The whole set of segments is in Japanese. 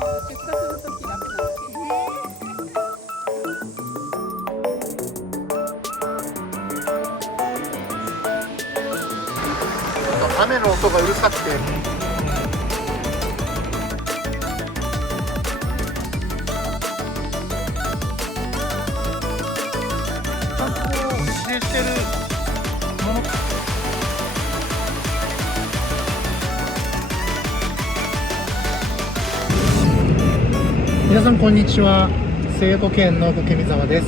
出荷するとき楽なんです雨の音がうるさくて、ちゃんと指定してるもの。皆さんこんにちは。西予県の苔見沢です。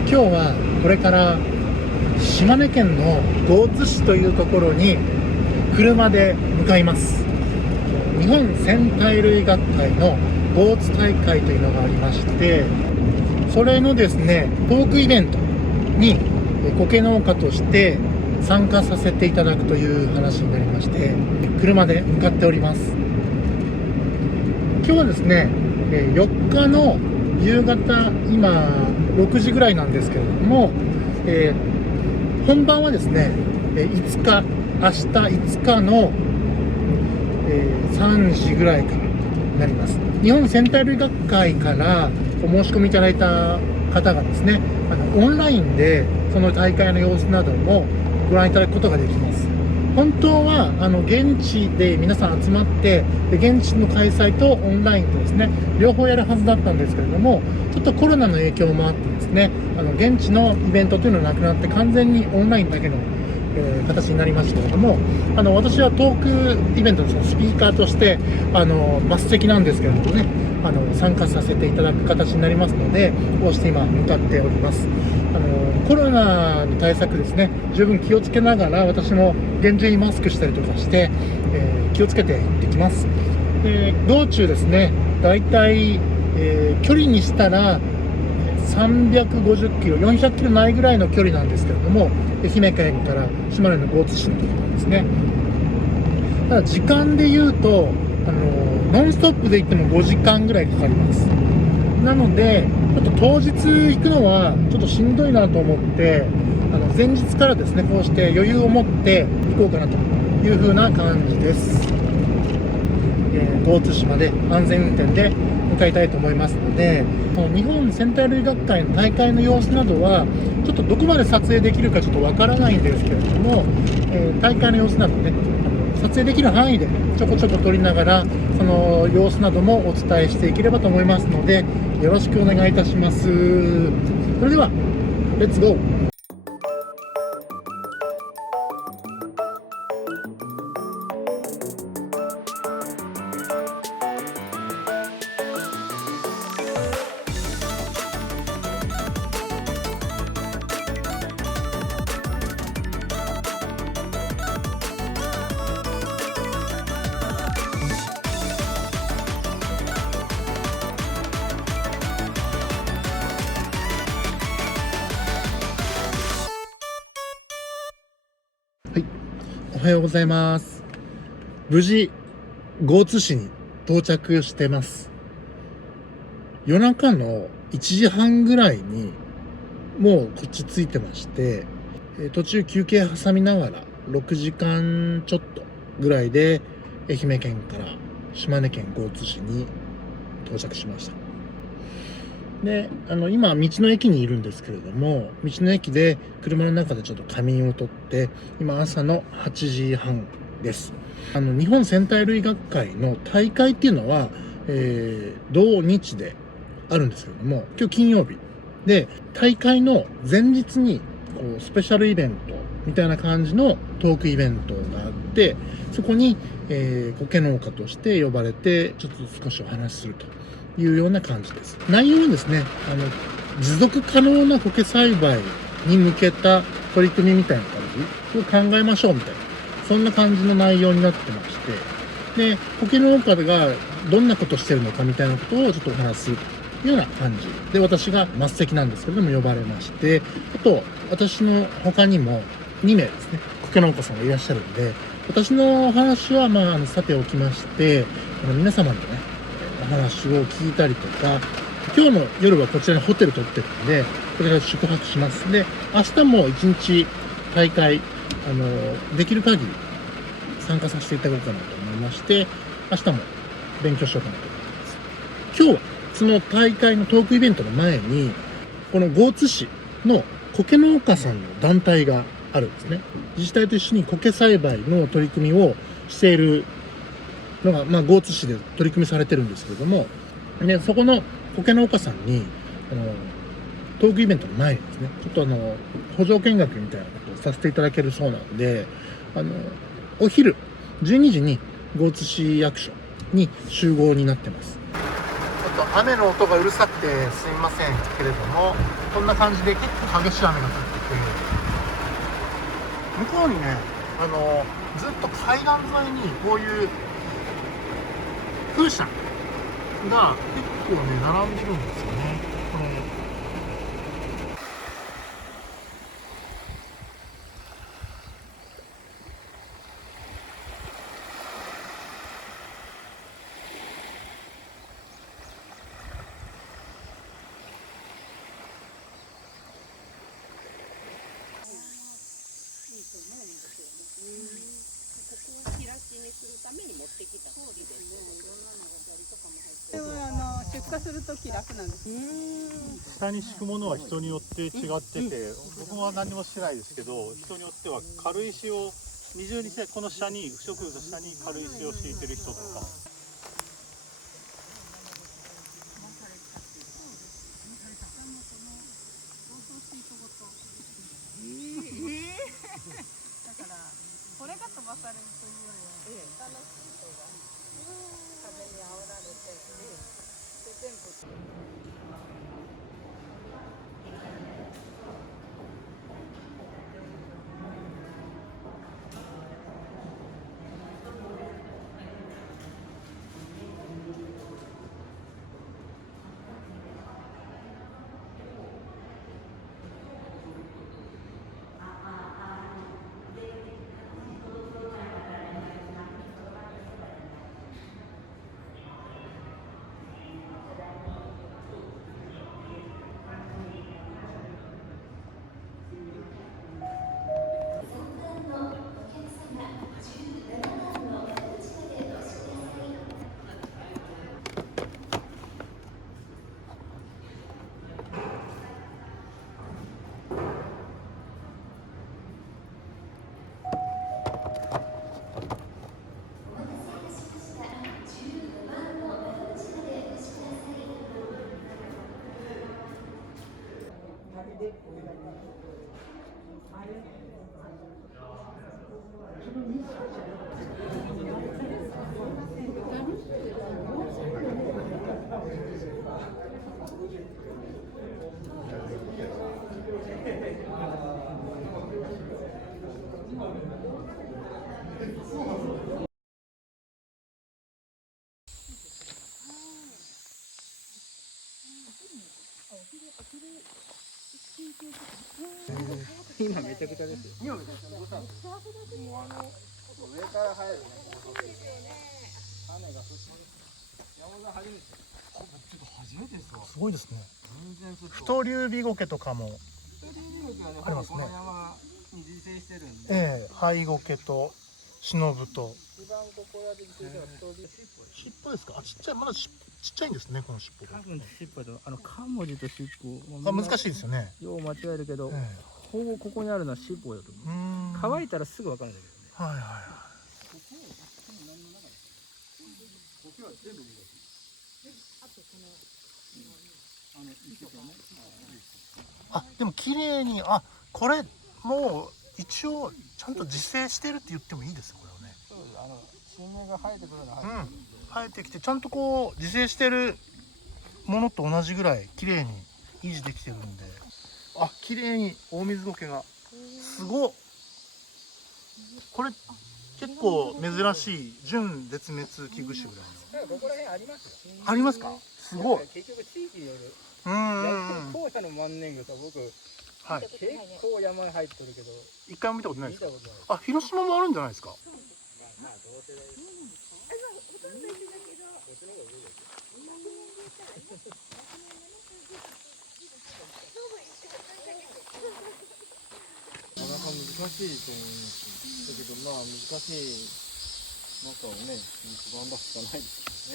今日はこれから島根県の江津市というところに車で向かいます。日本戦隊類学会の江津大会というのがありまして、それのですねトークイベントに苔農家として参加させていただくという話になりまして、車で向かっております。今日はですね4日の夕方、今6時ぐらいなんですけれども、本番はですね5日、明日5日の3時ぐらいからになります。日本戦隊類学会からお申し込みいただいた方がですねオンラインでその大会の様子などもご覧いただくことができます。本当は現地で皆さん集まって現地の開催とオンラインとですね両方やるはずだったんですけれども、ちょっとコロナの影響もあってですね現地のイベントというのはなくなって完全にオンラインだけの形になりましたけれども、私はトークイベントのそのスピーカーとして末席なんですけれどもね参加させていただく形になりますので、こうして今向かっております。コロナの対策ですね十分気をつけながら、私も厳重にマスクしたりとかして、気をつけて行ってきます。道中ですねだいたい距離にしたら350キロ、400キロないぐらいの距離なんですけれども、愛媛県から島根の江津市のところなんですね。ただ時間で言うとノンストップで行っても5時間ぐらいかかります。なのでちょっと当日行くのはちょっとしんどいなと思って、前日からですねこうして余裕を持って行こうかなという風な感じです。江津市まで安全運転で向かいたいと思いますので、日本戦隊類学会の大会の様子などはちょっとどこまで撮影できるかちょっとわからないんですけれども、大会の様子などね撮影できる範囲でちょこちょこ撮りながらその様子などもお伝えしていければと思いますので、よろしくお願いいたします。それではレッツゴー。はい、おはようございます。無事江津市に到着してます。夜中の1時半ぐらいにもうこっち着いてまして、途中休憩挟みながら6時間ちょっとぐらいで愛媛県から島根県江津市に到着しました。で今道の駅にいるんですけれども、道の駅で車の中でちょっと仮眠をとって、今朝の8時半です。日本戦隊類学会の大会っていうのは、同日であるんですけれども、今日金曜日で大会の前日にこうスペシャルイベントみたいな感じのトークイベントがあって、そこに苔農家として呼ばれてちょっと少しお話しするというような感じです。内容はですね持続可能な苔栽培に向けた取り組みみたいな感じを考えましょうみたいな、そんな感じの内容になってまして、で苔農家がどんなことしてるのかみたいなことをちょっとお話しするというような感じで、私が末席なんですけれども呼ばれまして、あと私の他にも2名ですね苔農家さんがいらっしゃるんで、私のお話はさておきまして、皆様のねお話を聞いたりとか、今日の夜はこちらにホテル取ってるんでこれから宿泊します。で明日も1日大会できる限り参加させていただこうかなと思いまして、明日も勉強しようかなと今日その大会のトークイベントの前にこの江津市の苔農家さんの団体があるんですね。自治体と一緒に苔栽培の取り組みをしているのが、江津市で取り組みされてるんですけれども、でそこの苔農家さんにトークイベントの前にですね、ちょっと補助見学みたいなことをさせていただけるそうなんで、お昼12時に江津市役所に集合になってます。ちょっと雨の音がうるさくてすみませんけれども、こんな感じで結構激しい雨が降ってて、向こうにね、ずっと海岸沿いにこういう風車が結構ね並んでるんですよね。これ出荷するとき楽なんです。下に敷くものは人によって違ってて、僕は何もしてないですけど、人によっては軽石を二重にしてこの下に不織布の下に軽石を敷いてる人とか。だからこれが飛ばされるというよりは下の人が風に煽られて、全部。今めちゃくちゃですよ。今めちゃくちゃ。もう上から入るね。雨が降って。山田初めて。ちょっと初めてですわ。すごいですね。全然ちょっと。太龍尾苔とかも太龍尾苔はね、ありますね。この山に自生してるんで。灰苔と忍と。一番ここらで自生したら太龍尾。尻尾ですか？あ、ちっちゃい、まだちっちゃいんですね、この尻尾。多分尻尾と漢文字と尻尾。難しいですよね。よう間違えるけど、ほぼここにあるのは尻尾だと思う。乾いたらすぐわかるんだけどね。はいはいはい。あ、でも綺麗に、あ、これもう一応ちゃんと自生してるって言ってもいいですよ、これはね。そうです。新芽が生えてくるのは生えてきてちゃんとこう自生してるものと同じぐらい綺麗に維持できてるんで、あ、綺麗に大水苔がすごっ。これ結構珍しい準絶滅危惧種ぐらいの。ここら辺ありますよ。ありますか？すごい。結局地域による。荒野の万年草、僕、はい、結構山に入ってるけど、一回も見たことないですか？見たことない。あ、広島もあるんじゃないですか？まあどうせだよ。なかなか難しいと思います。だけどまあ難しい中をね、頑張るしかないです。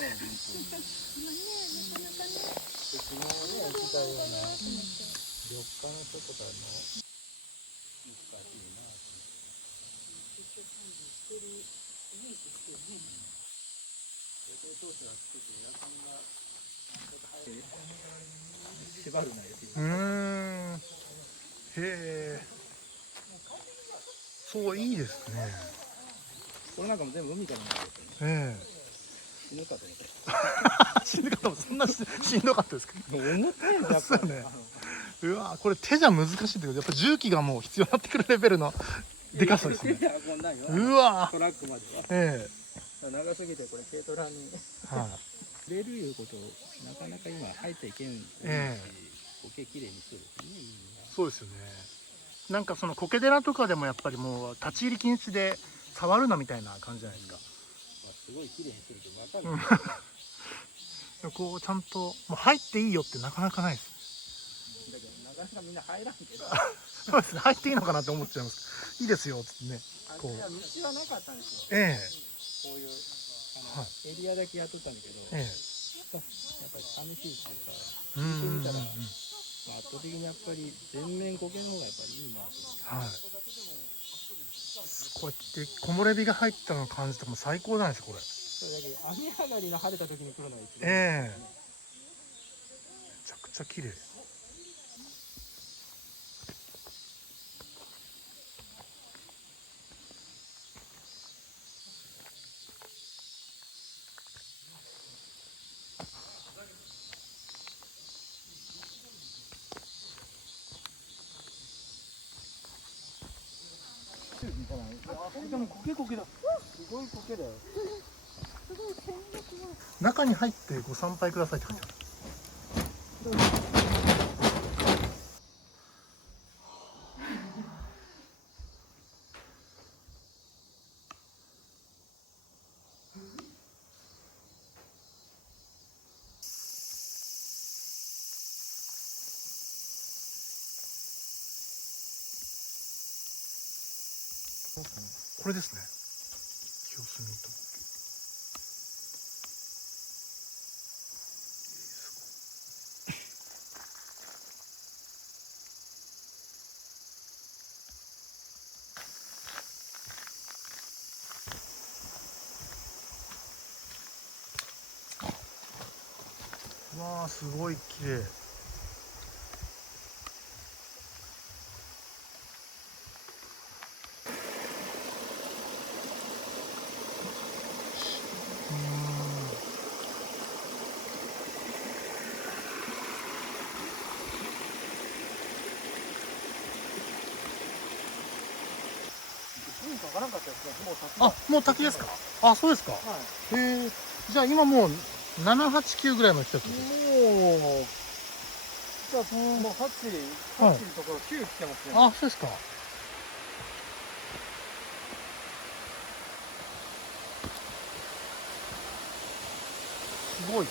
縛るなよ。へえ。そう、いいですね。これなんかも全部海からなんですよね。え死ぬかと思った。え。死ぬ方もそんなしんどかったですか。もう重たいんだやっぱそうね。うわ、これ手じゃ難しいってこと、やっぱ重機がもう必要になってくるレベルのでかさですね。いやこんなんよ。うわ。トラックまでは。え長すぎてこれ軽トラにえ。はい。入れるいうことなかなか今入っていけんし、苔きれいにするってね、いいな。そうですよね。なんかその苔寺とかでもやっぱりもう立ち入り禁止で触るなみたいな感じじゃないですか。まあ、すごいきれいにすると分かる、こうちゃんともう入っていいよってなかなかないです。だけどなかなかみんな入らんけど、そうですね。入っていいのかなって思っちゃいます。いいですよっつってね。こう。あれは道はなかったんですよ。えこういうはいエリアだけやっとったんだけど、え。えやっえ。ぱり寂しいっていうか、うんうんうんうん。見てみたら、まあ、圧倒的にやっぱり全面苔の方がやっぱりいいなと思って。はい。こうやって木漏れ日が入ったのを感じても最高なんですよこれ。それだけ雨上がりの晴れた時に来るのが一番いい。ええ。めちゃくちゃ綺麗。でも苔だ。すごい苔だよ。中に入ってご参拝くださいって書いてある。これですね。清澄と。わあ、すごい綺麗。意味わからんかったですね。もう先あ、もう滝ですか。あ、そうですか。はへえ。じゃあ今もう7、8、9ぐらいまで来たってこい。と。もう、じゃあもう8のところ9来てますね。あ、そうですか。すごい。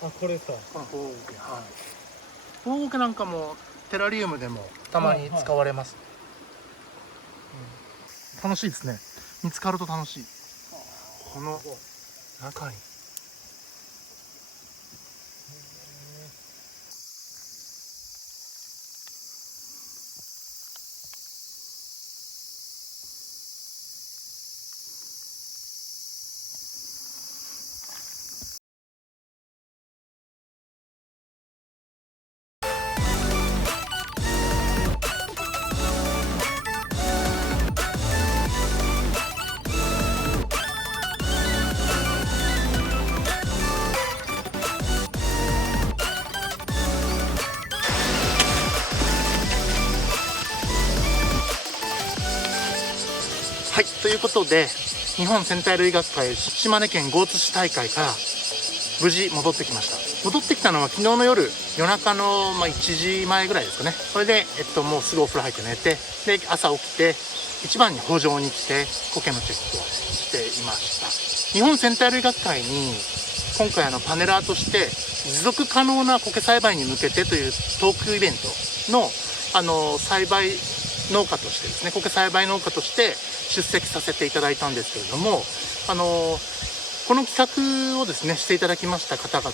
あ、これですか。この保護桶、はい。保護桶なんかもテラリウムでもたまに使われます。楽しいですね。見つかると楽しい。この中に。ということで、日本戦隊類学会島根県江津市大会から無事戻ってきました。戻ってきたのは昨日の夜中の1時前ぐらいですかね。それで、もうすぐお風呂入って寝て、で朝起きて一番に圃場に来て苔のチェックをしていました。日本戦隊類学会に今回パネラーとして持続可能な苔栽培に向けてというトークイベントの栽培農家としてですね、苔栽培農家として出席させていただいたんですけれども、この企画をですねしていただきました方々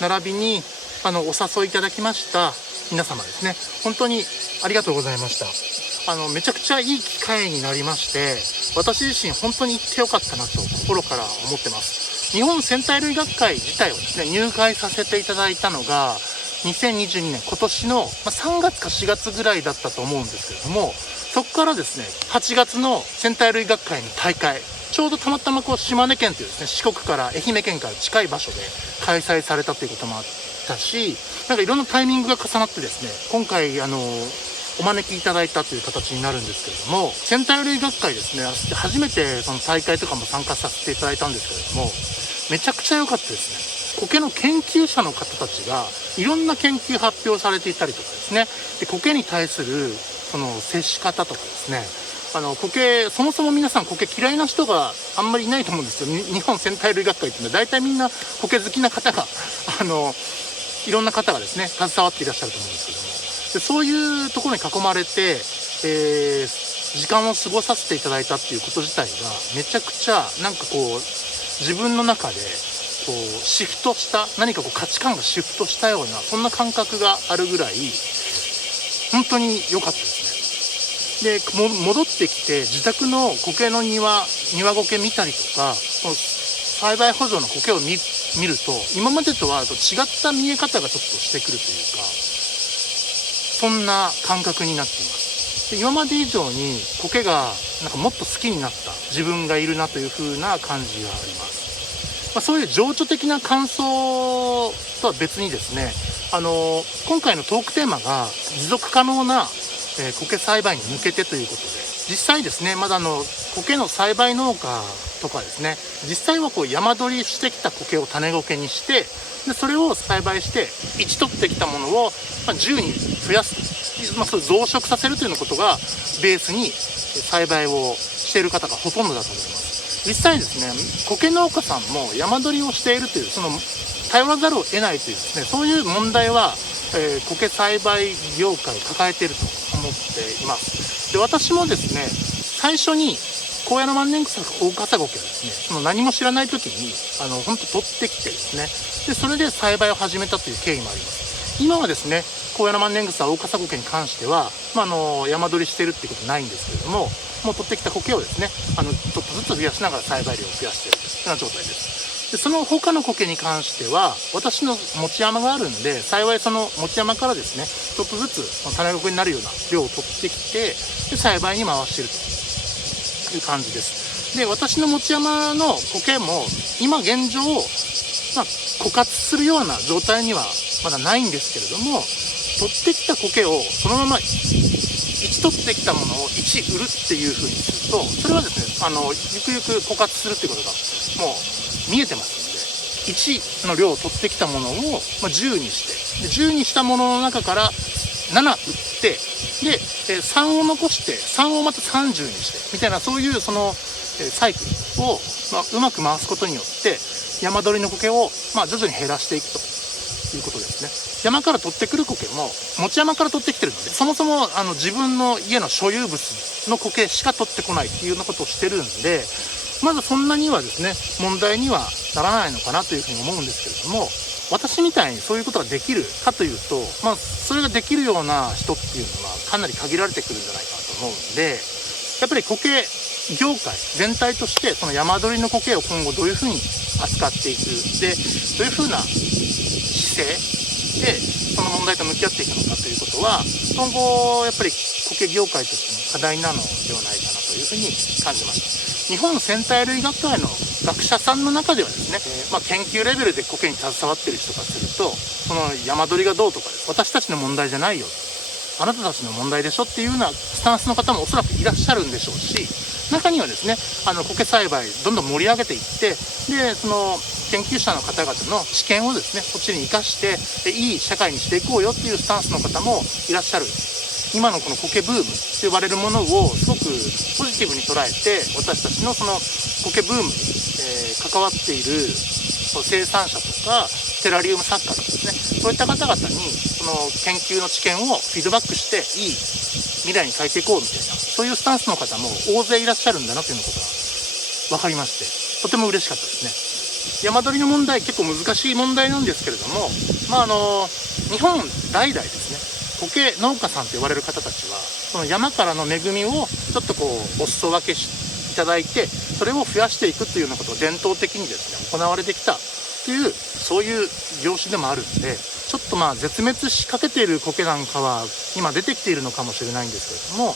並びにお誘いいただきました皆様ですね、本当にありがとうございました。めちゃくちゃいい機会になりまして、私自身本当に行ってよかったなと心から思ってます。日本戦隊類学会自体をですね入会させていただいたのが2022年今年の3月か4月ぐらいだったと思うんですけれども、そこからですね8月の戦隊類学会の大会、ちょうどたまたま島根県というですね四国から愛媛県から近い場所で開催されたということもあったし、なんかいろんなタイミングが重なってですね、今回お招きいただいたという形になるんですけれども、戦隊類学会ですね初めてその大会とかも参加させていただいたんですけれども、めちゃくちゃ良かったですね。苔の研究者の方たちがいろんな研究発表されていたりとかですね、で苔に対するその接し方とかですね、苔、そもそも皆さん苔嫌いな人があんまりいないと思うんですよ。日本戦隊類学会っていうのは大体みんな苔好きな方がいろんな方がですね携わっていらっしゃると思うんですけども、でそういうところに囲まれて、時間を過ごさせていただいたっていうこと自体がめちゃくちゃなんか自分の中でシフトした、何か価値観がシフトしたようなそんな感覚があるぐらい本当に良かったですね。で戻ってきて自宅の苔の庭苔見たりとか、栽培補助の苔を見ると今までとは違った見え方がちょっとしてくるというか、そんな感覚になっています。で今まで以上に苔がなんかもっと好きになった自分がいるなという風な感じがあります。そういう情緒的な感想とは別にですね、今回のトークテーマが持続可能な苔栽培に向けてということで、実際ですねまだ苔の栽培農家とかですね、実際は山取りしてきた苔を種苔にして、でそれを栽培して1取ってきたものを10に増やす、それ増殖させるというようなことがベースに栽培をしている方がほとんどだと思います。実際ですね苔農家さんも山取りをしているという、その頼らざるを得ないというですね、そういう問題は苔栽培業界抱えていると思っています。で私もですね最初に高野の万年草大笠苔をですねその何も知らない時に本当取ってきてですね、でそれで栽培を始めたという経緯もあります。今はですね高野の万年草大笠苔に関しては、山取りしてるっていうことないんですけれども、もう取ってきた苔をですねちょっとずつ増やしながら栽培量を増やしているというような状態です。でその他の苔に関しては私の持ち山があるんで、幸いその持ち山からですねちょっとずつ種苔になるような量を取ってきて、で栽培に回しているという感じです。で私の持ち山の苔も今現状枯渇するような状態にはまだないんですけれども、取ってきた苔をそのまま1取ってきたものを1売るっていう風にすると、それはですねゆくゆく枯渇するっていうことがもう見えてますので、1の量を取ってきたものを10にして、で10にしたものの中から7売って、で3を残して3をまた30にしてみたいな、そういうそのサイクルをうまく回すことによって山取りの苔を徐々に減らしていくということですね。山から取ってくる苔も持ち山から取ってきてるので、そもそも自分の家の所有物の苔しか取ってこないっていうようなことをしてるんで、まだそんなにはですね問題にはならないのかなというふうに思うんですけれども、私みたいにそういうことができるかというと、それができるような人っていうのはかなり限られてくるんじゃないかなと思うんで、やっぱり苔業界全体としてその山取りの苔を今後どういうふうに扱っていく、でどういうふうな姿勢でその問題と向き合っていくのかということは、今後やっぱり苔業界としての課題なのではないかなというふうに感じました。日本戦隊類学会の学者さんの中ではですね、研究レベルで苔に携わっている人からすると、その山取りがどうとかです、私たちの問題じゃないよ、あなたたちの問題でしょっていうようなスタンスの方もおそらくいらっしゃるんでしょうし、中にはですね、苔栽培どんどん盛り上げていって、でその研究者の方々の知見をですねこっちに生かしていい社会にしていこうよっていうスタンスの方もいらっしゃる。今のこの苔ブームと呼ばれるものをすごくポジティブに捉えて、私たちのその苔ブームに、関わっている生産者とかテラリウム作家とかですね、そういった方々にその研究の知見をフィードバックしていい未来に変えていこうみたいな、そういうスタンスの方も大勢いらっしゃるんだなということが分かりまして、とても嬉しかったですね。山取りの問題、結構難しい問題なんですけれども、日本代々ですね、苔農家さんと呼ばれる方たちはその山からの恵みをちょっとこうお裾分けいただいて、それを増やしていくというようなことを伝統的にですね行われてきたという、そういう業種でもあるので、ちょっと絶滅しかけている苔なんかは今出てきているのかもしれないんですけれども、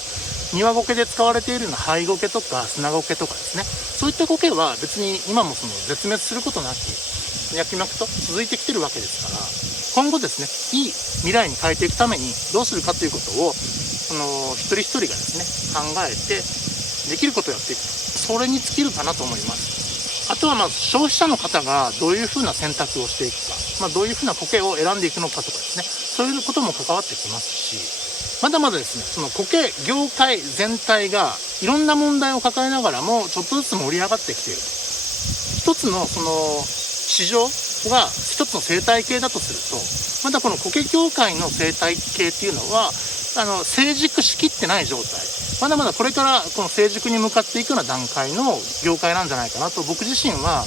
庭苔で使われているような灰苔とか砂苔とかですね、そういった苔は別に今もその絶滅することなく脈々と続いてきてるわけですから、今後ですねいい未来に変えていくためにどうするかということを一人一人がですね考えてできることをやっていく、それに尽きるかなと思います。あとは消費者の方がどういうふうな選択をしていくか、どういうふうな苔を選んでいくのかとかですね、そういうことも関わってきますし、まだまだですねその苔業界全体がいろんな問題を抱えながらもちょっとずつ盛り上がってきている。一つのその市場が一つの生態系だとすると、まだこの苔業界の生態系っていうのは成熟しきってない状態、まだまだこれからこの成熟に向かっていくような段階の業界なんじゃないかなと僕自身は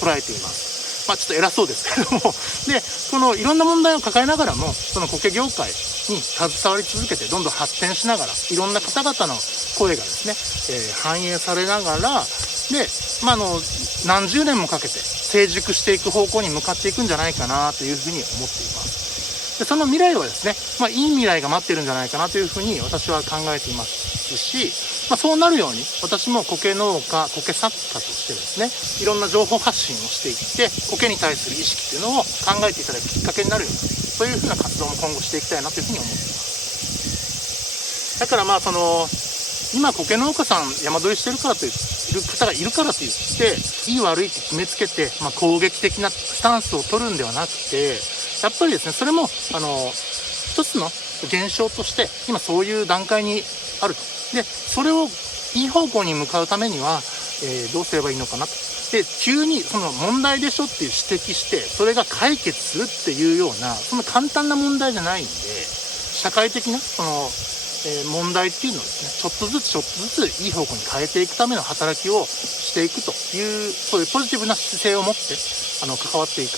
捉えています。ちょっと偉そうですけれども、でこのいろんな問題を抱えながらもその苔業界に携わり続けてどんどん発展しながら、いろんな方々の声がですね、反映されながらで、何十年もかけて成熟していく方向に向かっていくんじゃないかなというふうに思っています。でその未来はですね、いい未来が待っているんじゃないかなというふうに私は考えていますし、そうなるように私も苔農家、苔作家としてですね、いろんな情報発信をしていって苔に対する意識というのを考えていただくきっかけになるような、そういうふうな活動も今後していきたいなというふうに思っています。だから今苔農家さん山取りしてるからという方がいるからといっていい悪いって決めつけて、攻撃的なスタンスを取るんではなくて、やっぱりですねそれも一つの現象として今そういう段階にあると。でそれをいい方向に向かうためには、どうすればいいのかなと。で急にその問題でしょっていう指摘してそれが解決するっていうようなそんな簡単な問題じゃないんで、社会的なその問題っていうのをですねちょっとずついい方向に変えていくための働きをしていくという、そういうポジティブな姿勢を持って関わっていく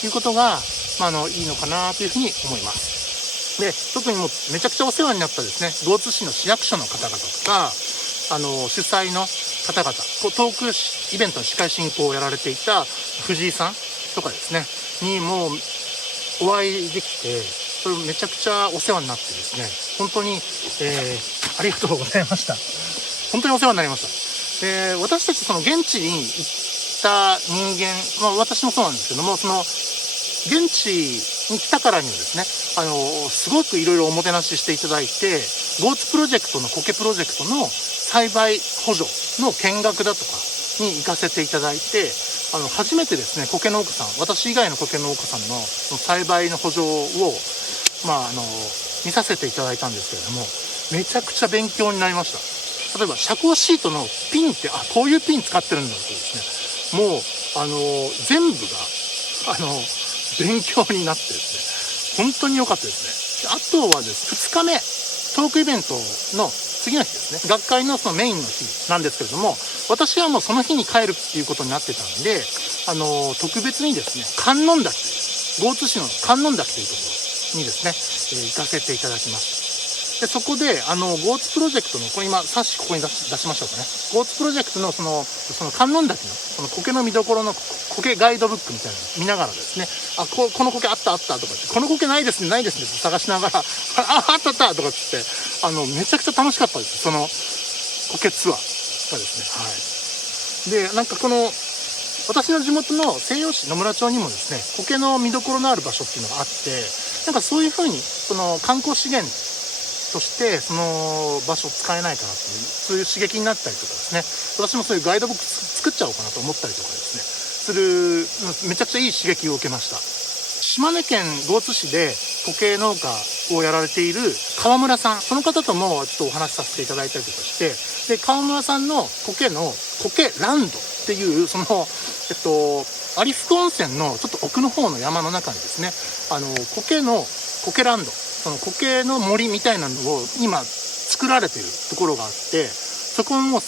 ということが、いいのかなというふうに思います。で特にもうめちゃくちゃお世話になったですね江津市の市役所の方々とか主催の方々、トークイベントの司会進行をやられていた藤井さんとかですねにもうお会いできて、それめちゃくちゃお世話になってですね、本当に、ありがとうございました。本当にお世話になりました。私たちその現地に行った人間、私もそうなんですけども、その現地に来たからにはですねすごくいろいろおもてなししていただいて、GOATSプロジェクトの苔プロジェクトの栽培補助の見学だとかに行かせていただいて、初めてですね苔農家さん、私以外の苔農家さんの栽培の補助を見させていただいたんですけれども、めちゃくちゃ勉強になりました。例えば遮光シートのピンってこういうピン使ってるんだとですね、もう全部が勉強になってですね、本当に良かったですね。あとはです2日目トークイベントの次の日ですね、学会のそのメインの日なんですけれども、私はもうその日に帰るっていうことになってたんで特別にですね観音滝、江津市の観音滝というところにですね、行かせていただきました。でそこでGOATSプロジェクトのこれ今冊子ここに出しましょうかね。GOATSプロジェクトのその観音滝のその苔の見どころの苔ガイドブックみたいなのを見ながらですね、この苔あったとかって、この苔ないですねって探しながらあったとかってめちゃくちゃ楽しかったです。その苔ツアーがですね、はい。でなんかこの私の地元の西予市野村町にもですね苔の見どころのある場所っていうのがあって、なんかそういうふうにその観光資源ととしてその場所を使えないかなっていう、そういう刺激になったりとかですね、私もそういうガイドブック作っちゃおうかなと思ったりとかですねする、めちゃくちゃいい刺激を受けました。島根県江津市で苔農家をやられている川村さん、その方ともちょっとお話しさせていただいたりとかして、で川村さんの苔ランドっていうその有福温泉のちょっと奥の方の山の中にですね、苔ランド、その苔の森みたいなのを今作られているところがあって、そこも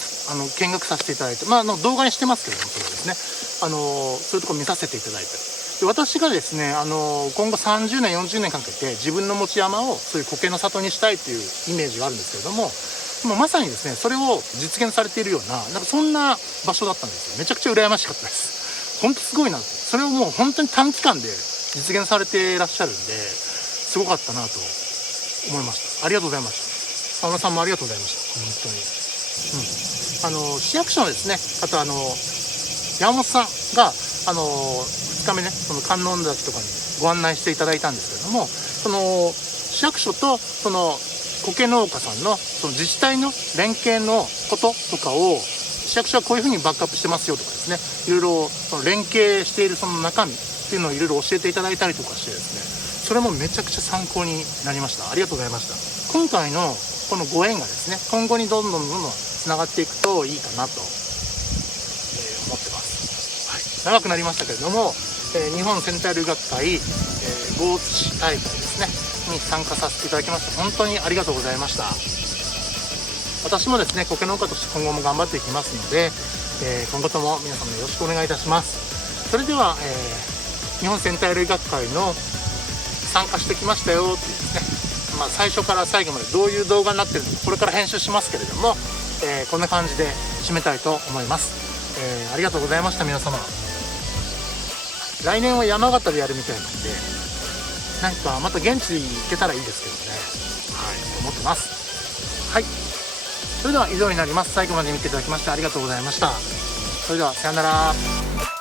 見学させていただいて、動画にしてますけれども、それはですね、そういうところ見させていただいたり、で私がですね、今後30年40年かけて自分の持ち山をそういう苔の里にしたいというイメージがあるんですけれども、もうまさにですねそれを実現されているような、なんかそんな場所だったんですよ。めちゃくちゃ羨ましかったです。本当すごいなって、それをもう本当に短期間で実現されていらっしゃるんで、すごかったなと思いました。ありがとうございました。川村さんもありがとうございました。本当に、市役所のですね、あと山本さんが2日目ね、その観音崎とかにご案内していただいたんですけれども、その市役所とその苔農家さんのその自治体の連携のこととかを、市役所はこういうふうにバックアップしてますよとかですね、いろいろその連携しているその中身っていうのをいろいろ教えていただいたりとかしてですね、それもめちゃくちゃ参考になりました。ありがとうございました。今回のこのご縁がですね、今後にどんどんつながっていくといいかなと、思ってます。はい、長くなりましたけれども、日本戦隊留学会、江津市大会ですねに参加させていただきまして、本当にありがとうございました。私もですね苔農家として今後も頑張っていきますので、今後とも皆様よろしくお願いいたします。それでは、日本戦隊類学会の参加してきましたよっていうですね、最初から最後までどういう動画になってるのかこれから編集しますけれども、こんな感じで締めたいと思います。ありがとうございました。皆様、来年は山形でやるみたいなので、なんかまた現地行けたらいいですけどね、思ってます。はい、それでは以上になります。最後まで見ていただきましてありがとうございました。それではさようなら。